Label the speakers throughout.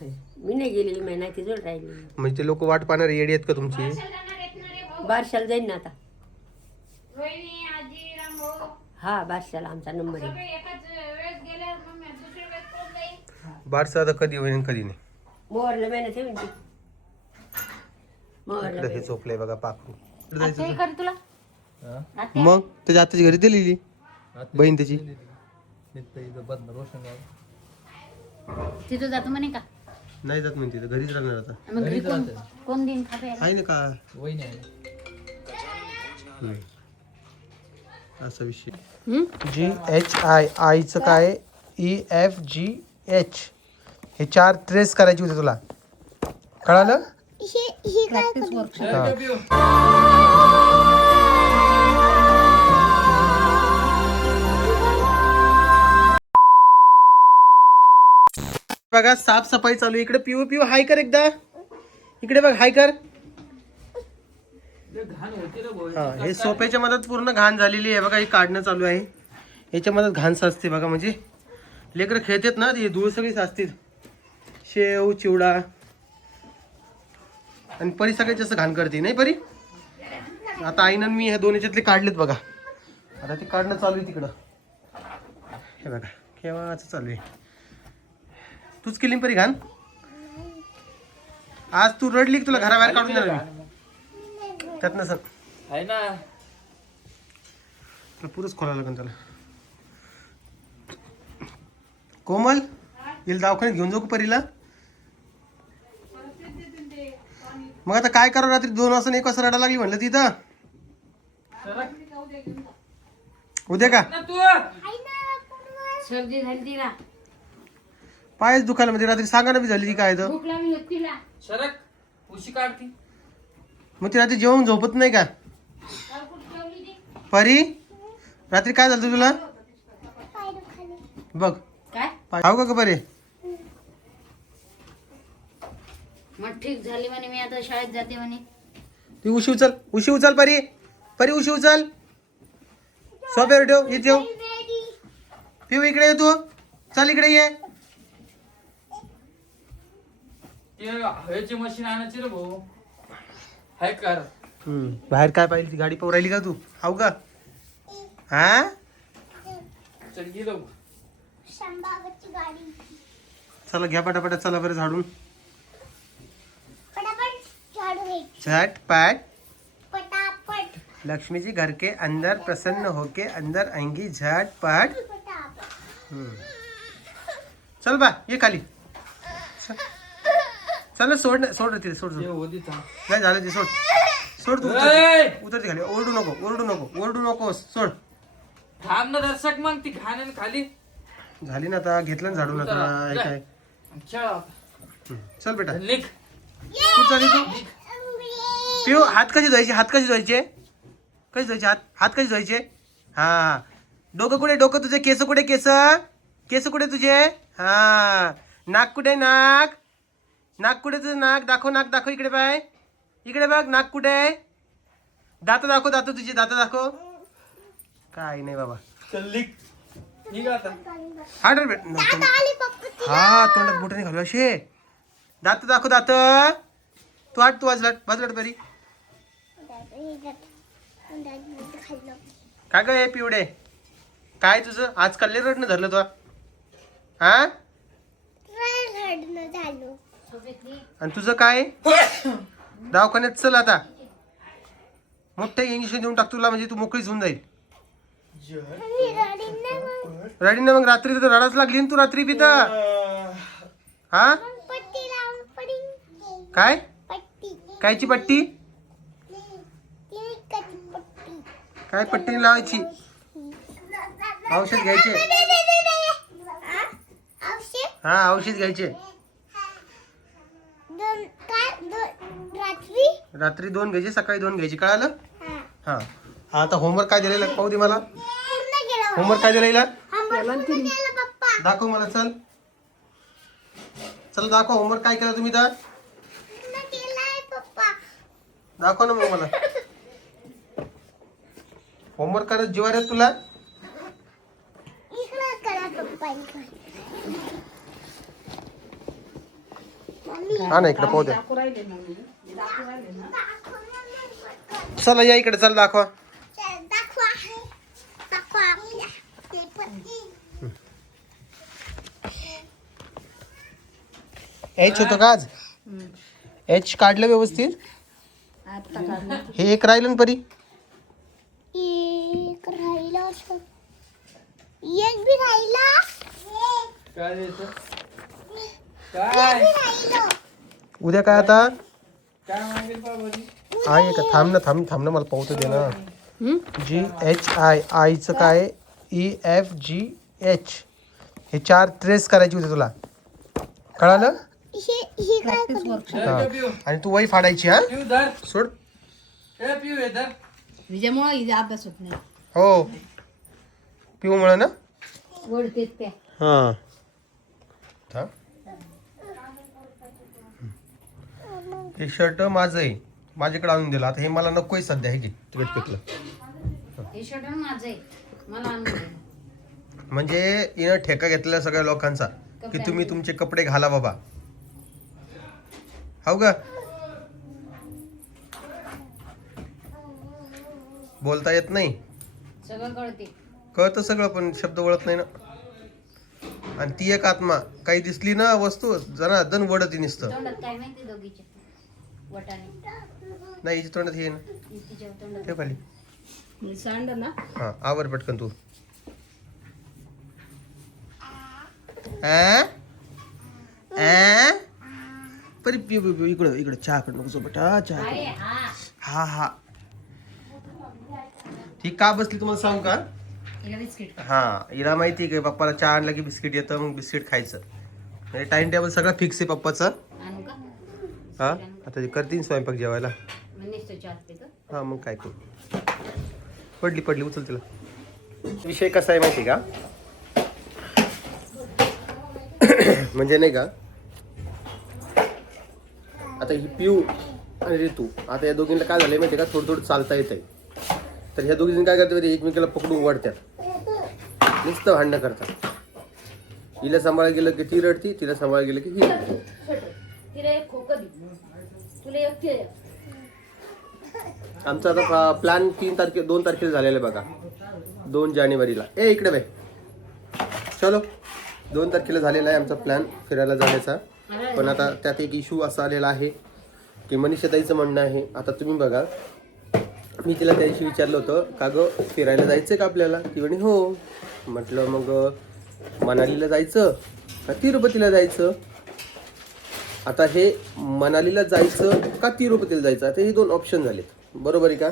Speaker 1: मी नाही गेलेली मी नाही तिजोड राहिली
Speaker 2: म्हणजे ते लोक वाट पाहणार येडी आहेत का तुमची?
Speaker 1: बारशाला जाईन ना आता.
Speaker 3: वहिनी आजी रामभाऊ.
Speaker 1: हा बारशाला आमचा नंबर आहे.
Speaker 3: सगळे एकाच वेळेस गेले मग मी दुसरी वेळेस कोण जाईल.
Speaker 2: बारसं आता कधी होईल आणि कधी नाही?
Speaker 1: मोहरला मेहनत आहे म्हणते मोहरला
Speaker 2: इकडं हे झोपलंय बघा पाखरू इकडं जायचं
Speaker 3: कर तुला.
Speaker 2: मग? त्याच्या आताची घरी दिलेली? बहीण त्याची?
Speaker 3: तिथं जातो म्हणे का?
Speaker 2: नाही जात म्हणते घरीच राहणार आता.
Speaker 3: मग घरी कोण कोण देईन खाते?
Speaker 2: आहे ना का. असा विषय. जी एच आय आयचं काय ई एफ जी एच. हे चार ट्रेस करायचे होते तुला. कळालं? हा. बघा साफसफाई चालू आहे. इकडे पिऊ पिऊ. हाय कर एकदा. इकडे बघ हाय कर. हा हे सोप्याच्या मदत पूर्ण घाण झालेली आहे. बघा हे काढणं चालू आहे. याच्या मदत घाण साचते बघा म्हणजे. लेकरं खेळतात ना ती धूळ सगळी साचतील. शेव चिवडा. आणि परी सगळ्यात जास्त घाण करते नाही परी? आता आईनं मी ह्या दोन याच्यातले काढलेत बघा. आता ते काढणं चालू आहे तिकडं. हे बघा केव्हाच चालू आहे? तूच केली परी घाण? आज तू रडली की तुला घराबाहेर काढून देणार मी त्यात नसल
Speaker 4: आहे ना.
Speaker 2: तुला पुरंच खोला लागेल त्याला. कोमल येईल दवाखान्यात घेऊन जाऊ का परीला? मग आता काय करा रात्री दोन वाजता एक वाजता रडायला लागली म्हणलं तिथं उद्या का?
Speaker 4: ना तू.
Speaker 3: सर्दी झाली तिला
Speaker 2: पायच दुखायला म्हणजे रात्री सांगा ना बी झाली ती काय तर.
Speaker 3: भूक लागली होती तिला.
Speaker 4: शरक उशी काढती.
Speaker 2: मग ती रात्री जेवण झोपत नाही का?
Speaker 3: काल कुठं ठेवली ती?
Speaker 2: परी रात्री काय झालं तुला? बघ.
Speaker 3: काय?
Speaker 2: खाऊ का ग बरे
Speaker 3: मग ठीक झाली म्हणे मी आता शाळेत जाते म्हणे.
Speaker 2: ती उशी उचल उशी उचल परी. परी उशी उचल. सोप्यावर ठेव इथे ठेव पिऊ इकडे ये तू. चल इकडे ये.
Speaker 4: ते हवेची मशीन आणायची रे भाऊ. हाय कर.
Speaker 2: हम्म, बाहेर काय पाहिजे ती गाडी पाहू राहिली का तू? हाऊ का? हा?
Speaker 4: चल गेलो
Speaker 5: शंभावरची गाडी.
Speaker 2: चला घ्या पटापटा चला बरं झाडून.
Speaker 5: पटापट झाडू घे
Speaker 2: झट पाट.
Speaker 5: पटापट.
Speaker 2: लक्ष्मी जी घर के अंदर प्रसन्न होके अंदर आएंगी झट पाट.
Speaker 5: पटापट.
Speaker 2: हम्म. चल बा ये खाली. चल सोड ना सोड तिथे सोड
Speaker 4: ते
Speaker 2: सोड
Speaker 4: होती
Speaker 2: काय झालं ते सोड. सोड तू! उतर. खाली. ओरडू नको ओरडू नको ओरडू नको सोड.
Speaker 4: थांब ना दर्शक मग ती खाण्यान खाली.
Speaker 2: झाली ना आता घेतलं ना झाडून आता काय?
Speaker 4: खेळ. आता.
Speaker 2: हम्म. चल बेटा.
Speaker 4: निघ.
Speaker 2: कुठं चालली तू? पिऊ हात कशी धुवायचे हात कशी धुवायचे? कशी धुवायचे हात? हात कशी धुवायचे? हा. डोकं कुठे? डोकं तुझे. केस कुठे? केस? केस कुठे तुझे? हा. नाक कुठे? नाक. नाक कुठे तुझं नाक? दाखव नाक दाखव इकडे बाय. इकडे बघ नाक कुठे आहे? दात दाखव दात तुझे दात दाखव. काय नाही बाबा. हा डर बेट
Speaker 5: आली पप्पा
Speaker 2: हा तोंडात बोटाने घालू असे. दात दाखव दात. तू आठ तू वाजलाट वाजलाट बरी
Speaker 5: खाल्लं
Speaker 2: काय ग हे पिवडे? काय तुझं? आजकाल लय रडणं धरलं तुला हा?
Speaker 5: झालं.
Speaker 2: आणि तुझं काय? दवाखान्यात चल आता. मोठं इंजेक्शन देऊन टाक तुला म्हणजे तू मोकळीच होऊन जाईल.
Speaker 5: मी रडीन नाही मग
Speaker 2: रात्री तर रडाच लागली ना तू रात्री बी तर. हा? काय?
Speaker 5: पट्टी
Speaker 2: कायची पट्टी? काय पट्टी लावायची? औषध घ्यायचे. हा औषध घ्यायचे.
Speaker 5: दोन काय दोन रात्री?
Speaker 2: रात्री दोन घ्यायचे सकाळी दोन घ्यायचे. कळालं?
Speaker 5: हा.
Speaker 2: हा. आता होमवर्क काय दिलेलं? पाहू दे मला.
Speaker 5: पूर्ण केलं
Speaker 2: होमवर्क काय दिलेला?
Speaker 5: पूर्ण केलं पप्पा.
Speaker 2: दाखव मला चल. चल दाखव होमवर्क काय केलं तुम्ही तर.
Speaker 5: पूर्ण केलाय पप्पा.
Speaker 2: दाखव ना मग मला. होमवर्क करत जीवार आहे तुला?
Speaker 5: इकडं करा पप्पा इकडं.
Speaker 2: हा ना इकडे पाहू द्या चला या इकडे चला दाखवा.
Speaker 5: चल,
Speaker 2: एच होतं का आज? एच काढलं व्यवस्थित? हे एक राहिलं ना परी?
Speaker 5: एक राहिला असं. एक बी राहिला.
Speaker 4: काय?
Speaker 2: उद्या काय आता?
Speaker 4: काय मागेल बाबाजी?
Speaker 2: आहे का थांब ना थांब थांब ना मला पाहू तर दे ना. जी एच आय आयचं काय? ई एफ जी एच हे चार ट्रेस करायची होती तुला. कळालं?
Speaker 5: हे हे काय करू?
Speaker 4: धर
Speaker 2: हा.
Speaker 4: गं पिऊ.
Speaker 2: आणि तू वही फाडायची हा?
Speaker 4: पिऊ धर.
Speaker 2: सोड.
Speaker 4: ए पिऊ हे धर.
Speaker 6: विजयामुळे हिचा अभ्यास होत नाही.
Speaker 2: हो. पिऊमुळे ना?
Speaker 1: ओढतेच त्या.
Speaker 2: हां. थांब. हे शर्ट माझं आहे माझ्याकडे आणून दिलं. आता हे मला नकोय सध्या हे घे. तिकीट
Speaker 6: हे शर्ट माझं आहे मला आणून दे.
Speaker 2: म्हणजे हिनं ठेका घेतलेला सगळ्या लोकांचा की तुम्ही तुमचे कपडे घाला बाबा. हो का बोलता येत नाही.
Speaker 6: सगळं कळते.
Speaker 2: कळतं सगळं पण शब्द वळत नाही ना. आणि ती एक आत्मा. काही दिसली ना वस्तू जरा दन वडत नुसतं.
Speaker 6: तोंडात काय माहिती दोघीच्या
Speaker 2: नाही हिच्या तोंडात हे ना.
Speaker 6: तिच्या
Speaker 2: ठेव खाली.
Speaker 6: सांड ना.
Speaker 2: हा आवर पटकन तू. आ? आ? परी पिऊ पिऊ पिऊ इकडं इकडं चहा कडं नको बेटा चहा
Speaker 6: अरे. हा.
Speaker 2: हा हा. ती का बसली तुम्हाला सांगू का?
Speaker 6: बिस्किट
Speaker 2: हा हिला माहिती आहे की पप्पाला चहा आणला की बिस्किट येतं मग बिस्किट खायचं. म्हणजे टाइम टेबल सगळं फिक्स आहे पप्पाचं. हा? आता ते करतील स्वयंपाक जेवायला. हा मग काय करू? पडली पडली उचल तिला. विषय कसा आहे माहिती का? म्हणजे नाही का आता ही पिऊ आणि ऋतू आता या दोघींना काय झालंय माहिती का? थोडं थोडं चालता येत आहे तर ह्या दोघी काय करतात एकमेकाला पकडून वाढतात नुसतं भांडणं करतात. हिला सांभाळ गेलं की ती रडती तिला सांभाळ गेलं की ही रडती.
Speaker 6: तुला एक
Speaker 2: आमचा आता प्लॅन तीन तारखे दोन तारखेला झालेला आहे बघा. दोन जानेवारीला. ए इकडे बाय चलो. दोन तारखेला झालेला आहे आमचा प्लॅन फिरायला जाण्याचा. पण आता त्यात एक इश्यू असा आलेला आहे की मनीषाताईचं म्हणणं आहे. आता तुम्ही बघा. मी तिला त्या दिवशी विचारलं होतं का गं फिरायला जायचं का आपल्याला? ती म्हणे हो. म्हटलं मग मनालीला जायचं का तिरुपतीला जायचं? आता हे मनालीला जायचं का तिरुपतीला जायचं? आता हे दोन ऑप्शन झालेत. बरोबर आहे का?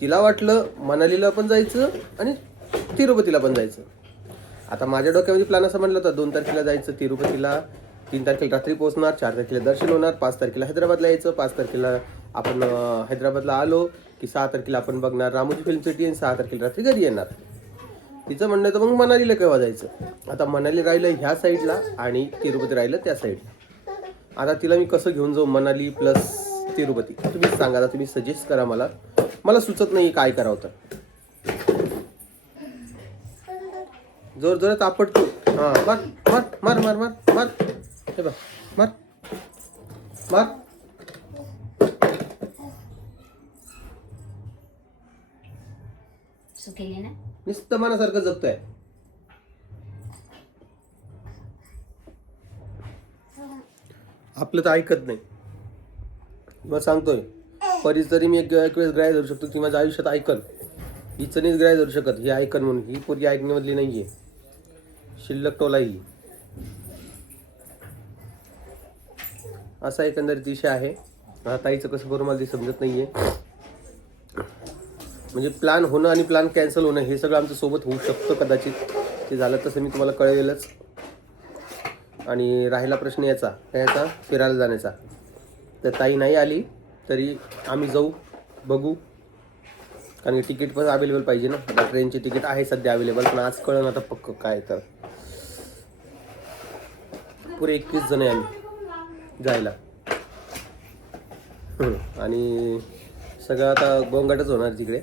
Speaker 2: तिला वाटलं मनालीला पण जायचं आणि तिरुपतीला पण जायचं. आता माझ्या डोक्यामध्ये प्लॅन असं म्हणलं होता दोन तारखेला जायचं तिरुपतीला तीन तारखेला रात्री पोहोचणार चार तारखेला दर्शन होणार पाच तारखेला हैदराबादला यायचं पाच तारखेला आपण हैदराबादला आलो की सहा तारखेला आपण बघणार रामोजी फिल्म सिटी आणि सहा तारखेला रात्री घरी येणार. तिचं म्हणणं तर मग मनालीला केव्हा जायचं? आता मनाली राहिलं ह्या साईडला आणि तिरुपती राहिलं त्या साईडला आता तिला मी कसं घेऊन जाऊ? मनाली प्लस तिरुपती. तुम्हीच सांगा आता तुम्ही सजेस्ट करा मला. मला सुचत नाही काय करावं तर. जोर जोरात आपटतो हा मार मार मार मार मार मार. हे बघ मार मार.
Speaker 6: सुकेली ना?
Speaker 2: नुसतं मनासारखं जगतोय. आपलं तर ऐकत नाही. मग सांगतोय परीच तरी मी एक एक वेळेस ग्राह्य धरू शकतो किंवा माझ्या आयुष्यात ऐकल. हिचं नाहीच ग्राह्य धरू शकत ही ऐकन म्हणून. ही पोरगी ऐकण्यामधली नाही आहे शिल्लक टोला ही असा एकंदरीत विषय आहे. आता ताईचं कसं करू मला ते समजत नाही आहे म्हणजे प्लॅन होणं आणि प्लॅन कॅन्सल होणं हे सगळं आमच्यासोबत होऊ शकतं कदाचित. ते झालं तसं मी तुम्हाला कळेलच. आणि राहिला प्रश्न याचा याचा फिरायला जाण्याचा. तर ताई नाही आली तरी आम्ही जाऊ बघू. कारण की तिकीट पण अवेलेबल पाहिजे ना. आता ट्रेनचे तिकीट आहे सध्या अवेलेबल पण आज कळण आता पक्क काय तर. पुरे एकवीस जण आहे आम्ही जायला. आणि सगळं आता गोंगाटच होणार तिकडे.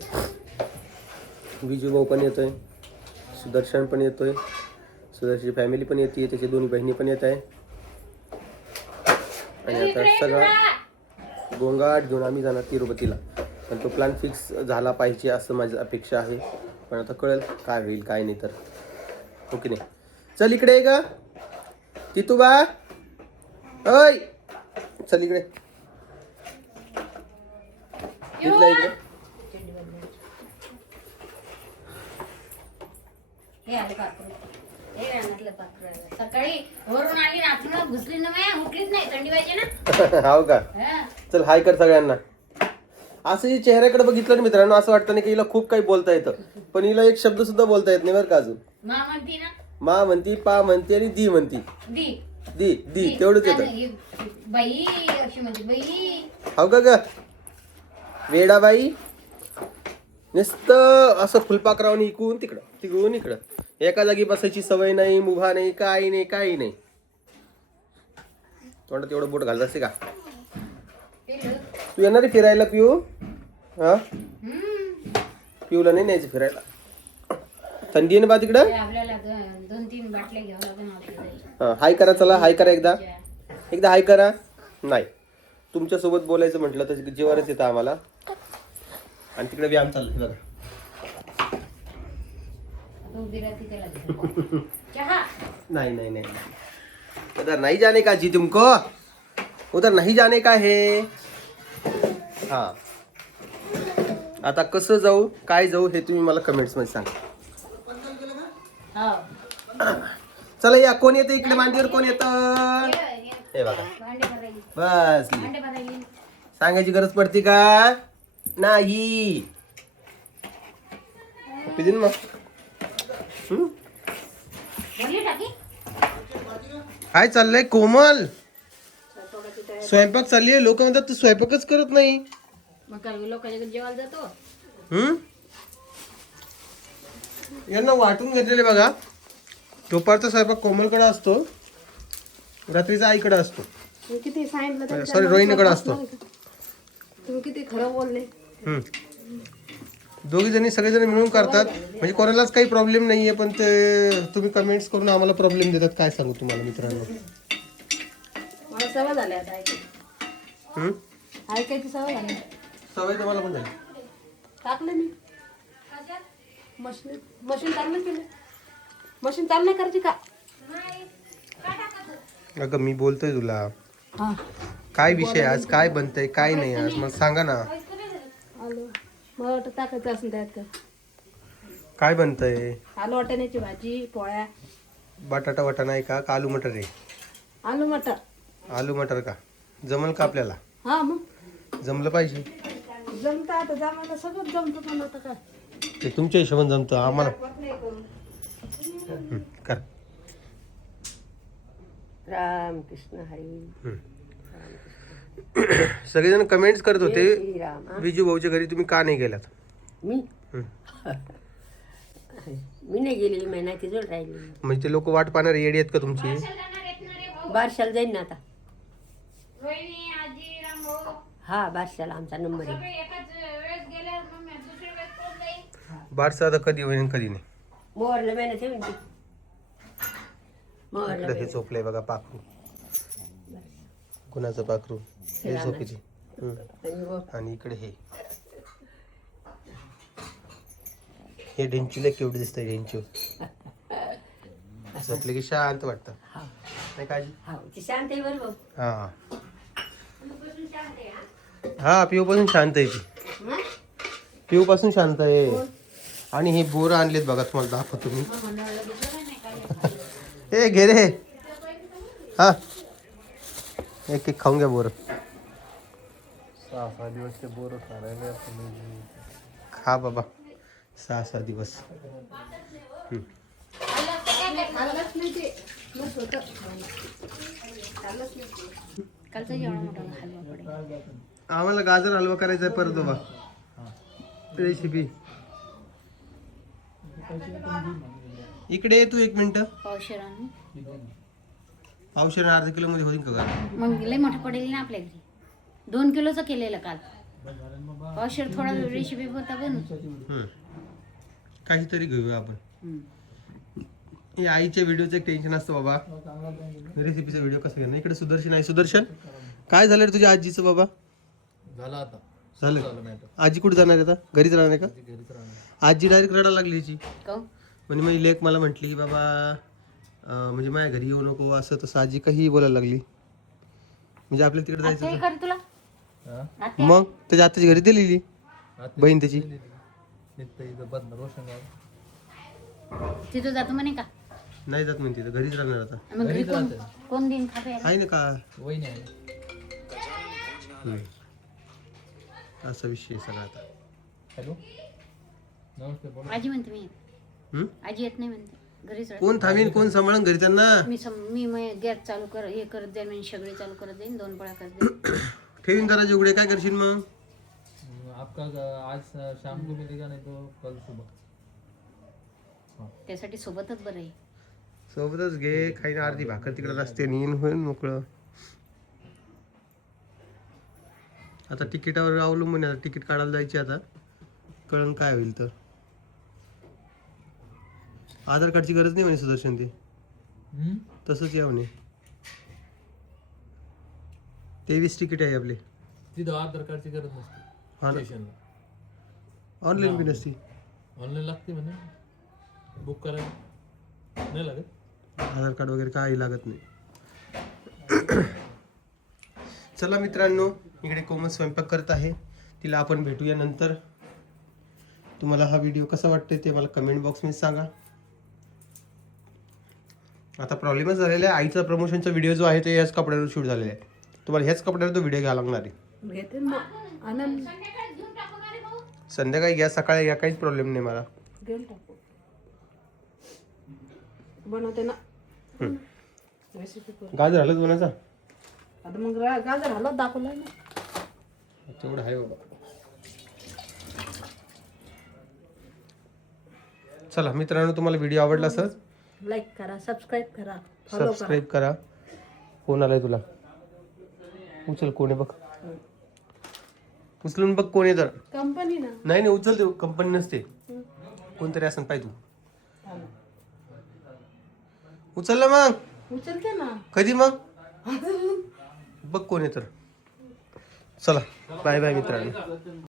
Speaker 2: विजू भाऊ पण येतोय सुदर्शन पण येतोय. सुदर्शनची फॅमिली पण येते त्याची दोन्ही बहिणी पण येत आहे. आणि आता सगळा गोंगाट घेऊन आम्ही जाणार तिरुपतीला. पण तो प्लॅन फिक्स झाला पाहिजे असं माझी अपेक्षा आहे. पण आता कळेल काय होईल काय नाही तर. ओके नाही? चल इकडे ग. तितू बा अय चल इकडे. इथला इकडे.
Speaker 6: हे आले पाखरू हे रानातलं पाखरू आलं. सकाळी वरून आली नाचून घुसली ना माया उठलीच नाही थंडी पाहिजे ना.
Speaker 2: हाव का?
Speaker 6: हा.
Speaker 2: चल हाय कर सगळ्यांना. असं जे चेहऱ्याकडे बघितलं ना मित्रांनो असं वाटतं ना की हिला खूप काही बोलता येतं. पण हिला एक शब्द सुद्धा बोलता येत नाही बरं का अजून.
Speaker 6: मा म्हणती ना.
Speaker 2: मा म्हणती पा म्हणती आणि दी म्हणती.
Speaker 6: दी.
Speaker 2: दी दी तेवढंच येतं.
Speaker 6: आणि बाई अशी म्हणते बाई.
Speaker 2: हाव का ग? वेडाबाई नुसतं असं फुलपाखरावून इकून तिकडं. तिकडून इकडं. एका जागी बसायची सवय नाही मुभा नाही काही नाही काही नाही. तोंडात तेवढं बोट घालत असते का. तू येणार फिरायला पिऊ? हा. पिऊला नाही न्यायचं फिरायला. थंडी आहे ना बा तिकडं?
Speaker 6: ते आपल्याला द- दोन तीन बाटल्या घ्यावं लागेल औषधाची.
Speaker 2: हा हाय करा चला हाय करा एकदा. एकदा हाय करा. नाही. तुमच्यासोबत बोलायचं म्हटलं तर जेवारच येतं आम्हाला. आणि तिकडे व्यायाम चालू बघा
Speaker 6: तो उभी राहते त्याला घे. चहा
Speaker 2: नहीं नहीं नहीं. उधर नहीं जाने का जी तुमको? उधर नहीं जाने का है? हा. आता कसं जाऊ काय जाऊ हे तुम्ही मला कमेंट्समध्ये सांगा.
Speaker 6: हो.
Speaker 2: चला या कोण येतं इकडे? मांडीवर कोण येतं. हे बघा. बस. सांगायची गरज पडते का? नाही. मग. काय चाललंय कोमल. स्वयंपाक चालली आहे. लोक म्हणतात तू स्वयंपाकच करत नाही. यांना वाटून घेतलेले बघा. दुपारचा स्वयंपाक कोमलकडे असतो. रात्रीचा आईकडे असतो.
Speaker 7: किती सांगितलं
Speaker 2: सॉरी रोहिणीकडे असतो.
Speaker 7: तुम्ही किती खरं बोलले.
Speaker 2: दोघी जणी सगळेजण मिळून करतात. म्हणजे कोणालाच काही प्रॉब्लेम नाहीये पण ते तुम्ही कमेंट्स करून आम्हाला प्रॉब्लेम देतात. काय सांगू तुम्हाला मित्रांनो?
Speaker 7: मला सवय झाली आता ऐकायची.
Speaker 2: हम्म?
Speaker 7: ऐकायची सवय झाली.
Speaker 2: सवय तुम्हाला पण झाली?
Speaker 7: टाकलं मी. मशीन मशीन चाललं केलं. मशीन चालू नाही करायची का?
Speaker 2: अगं मी बोलतोय तुला.
Speaker 7: हा.
Speaker 2: काय विषय आज? काय बनतंय? काय नाही आज? मला सांगा ना.
Speaker 7: आलो. मला वाटतं टाकायचं असेल त्यात. का
Speaker 2: काय बनतंय?
Speaker 7: आलू वाटाण्याची भाजी पोळ्या.
Speaker 2: बटाटा वाटाणा आहे का? का आलू मटर आहे?
Speaker 7: आलू मटर.
Speaker 2: आलू मटर का? जमल का आपल्याला?
Speaker 7: हा मग.
Speaker 2: जमलं पाहिजे.
Speaker 7: जमतं आता जमायला सगळं जमतं पण आता काय?
Speaker 2: ते तुमच्या हिशोबाने जमतं आम्हाला. हं, कर.
Speaker 1: राम कृष्ण हरी
Speaker 2: सगळेजण कमेंट्स करत होते.
Speaker 1: श्रीराम हा?
Speaker 2: विजू भाऊच्या घरी तुम्ही का नाही गेलात?
Speaker 1: मी?
Speaker 2: हं.
Speaker 1: मी नाही गेलेली मी नाही तिजोड राहिली
Speaker 2: म्हणजे ते लोक वाट पाहणार येडी आहेत का तुमची?
Speaker 1: बारशाला जाईन ना आता.
Speaker 3: रोहिणी आजी राम भाऊ.
Speaker 1: हा बारशाला आमचा नंबर आहे.
Speaker 3: सगळे एकाच वेळेस गेले मग मी दुसरी वेळेस कोण जाईल?
Speaker 2: बारसा आता कधी होईल आणि कधी नाही?
Speaker 1: मोहरला मेहनत ठेवून ती मोहरला
Speaker 2: इकडे हे झोपलंय बघा पाखरू कुणाचं पाखरू? हे झोपेची. हं.
Speaker 1: आणि
Speaker 2: इकडे हे. हे ढेंचूला केवढे दिसतंय ढेंचू झोपले की शांत वाटतं. नाही काळजी
Speaker 1: हा शांत
Speaker 2: हा. हा पिऊ पासून शांत आहे ती. पिऊ पासून शांत आहे. आणि हे बोर आणलेत बघा तुम्हाला दाखवतो मी. हे घे रे. हा. एक एक खाऊन घ्या बोर. सहा सहा दिवस ते बोर खा बाबा. सहा सहा दिवस आम्हाला गाजर हलवा करायचा आहे परत बाबा. रेसिपी इकडे ये तू एक मिनिट.
Speaker 6: पावशेर
Speaker 2: औषध अर्धा किलो मध्ये होईल का?
Speaker 6: मग लय मोठं पडेल ना आपल्या घरी. दोन किलोचं केलेलं काल. पावशेर थोडा रेसिपी होता बनू
Speaker 2: हम्म. काहीतरी घेऊया आपण.
Speaker 6: हम्म.
Speaker 2: हे आईच्या व्हिडिओचं एक टेन्शन असतं बाबा. रेसिपीचा व्हिडिओ कसं घेणार? इकडे सुदर्शन आहे. सुदर्शन काय झालं रे तुझ्या आजीचं बाबा?
Speaker 4: झाला आता.
Speaker 2: झालं.
Speaker 4: झालं मॅटर
Speaker 2: आजी कुठे जाणार आहे आता? घरीच राहणार आहे का?
Speaker 4: घरीच राहणार
Speaker 2: आजी डायरेक्ट रडायला लागली हिची
Speaker 6: काहून?
Speaker 2: म्हणजे माझी लेख मला म्हटली की बाबा म्हणजे माझ्या घरी येऊ नको असं तसं आजी काही बोलायला लागली. म्हणजे आपल्याला तिकडे जायचं
Speaker 6: हे कर तुला? आत्या.
Speaker 2: मग? त्याच्या आताची घरी दिलेली.
Speaker 4: आता
Speaker 2: बहीण त्याची.
Speaker 4: रोशन
Speaker 6: तिथं जातो म्हणे का?
Speaker 2: नाही जात म्हणते तर घरीच राहणार आता.
Speaker 6: मग घरी कोण
Speaker 2: आहे ना का?
Speaker 4: वहिनी आहे.
Speaker 2: हम्म. असा विषय आहे सगळा आता.
Speaker 4: हॅलो? नमस्ते बोला.
Speaker 6: आजी म्हणते मी.
Speaker 2: हम्म?
Speaker 6: आजी येत नाही म्हणते. घरीच.
Speaker 2: कोण थांबीन कोण सांभाळून घरी त्यांना?
Speaker 6: मी सम- मी गॅस चालू कर हे करत जाईन मी सगळे चालू करत जाईन दोन पळ्या करत जाईन.
Speaker 2: ठेवीन दराचे उघडे काय करशील मग?
Speaker 4: आपका आज शाम को मिलेगा नहीं तो कल सुबह.
Speaker 6: त्यासाठी सोबतच बरं आहे.
Speaker 2: सोबतच घे काही ना अर्धी भाकर तिकडे रस्ते नेईन होईल मोकळं. आता तिकिटावर अवलंबून आहे आता तिकीट काढायला जायचे आता. कळण काय होईल तर. आधार कार्डची गरज नाही म्हणे सुदर्शन ते? तसंच या म्हणे. तेवीस तिकीट आहे आपले.
Speaker 4: तिथं आधार कार्डची गरज नसते.
Speaker 2: हा ना
Speaker 4: स्टेशनला
Speaker 2: ऑनलाईन बी नसती.
Speaker 4: ऑनलाईन लागते म्हणे. बुक करायला. नाही लागत?
Speaker 2: आधार कार्ड वगैरे काही लागत नाही. चला मित्रांनो इकडे कोमल स्वयंपाक करत आहे. तिला आपण भेटूया नंतर. तुम्हाला हा व्हिडिओ कसा वाटतोय ते मला कमेंट बॉक्समध्ये सांगा. आता प्रॉब्लेमच झालेला आहे. आईचा प्रमोशनचा व्हिडिओ जो आहे तो याच कपड्यावर शूट झालेला आहे. तुम्हाला ह्याच कपड्यावर तो व्हिडिओ घ्यावा लागणार आहे.
Speaker 7: घेते मग आनंद.
Speaker 2: संध्याकाळी घ्या सकाळी घ्या काहीच प्रॉब्लेम नाही मला.
Speaker 7: घेऊन टाकू. बनवते ना. रेसिपी करू
Speaker 2: गाजर
Speaker 7: आता मग रा- गाजर हलत ना.
Speaker 2: तेवढं आहे बाबा. चला मित्रांनो तुम्हाला व्हिडिओ आवडला असेल
Speaker 7: लाईक करा सबस्क्राईब करा फॉलो करा.
Speaker 2: सबस्क्राईब करा. फोन आलाय तुला. उचल कोण बघ. उचलून बघ कोण तर.
Speaker 7: कंपनी ना.
Speaker 2: नाही नाही उचल ते. कंपनी नसते. कोणतरी असं पाहिजे तू. उचललं मग.
Speaker 7: उचलते ना.
Speaker 2: कधी मग? बघ कोण तर. चला. बाय बाय मित्रांनो.